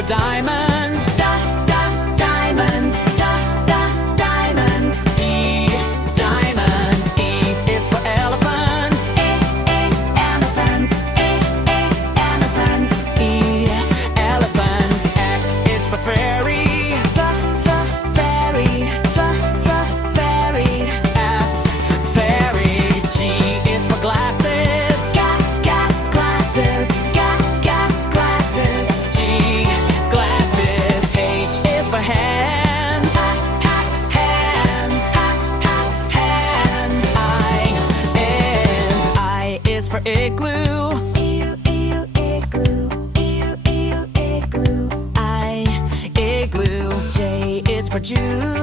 for diamond. Diamond. Diamond. E, diamond. E is for elephant. Elephant. Elephant. E, elephant. F is for fairy. Fairy. Fairy. F, fairy. G is for glasses. Glasses. Glasses. G, glasses. H is for hands. Hands. Hands. I is for igloo. Igloo. I, igloo. J is for Jew.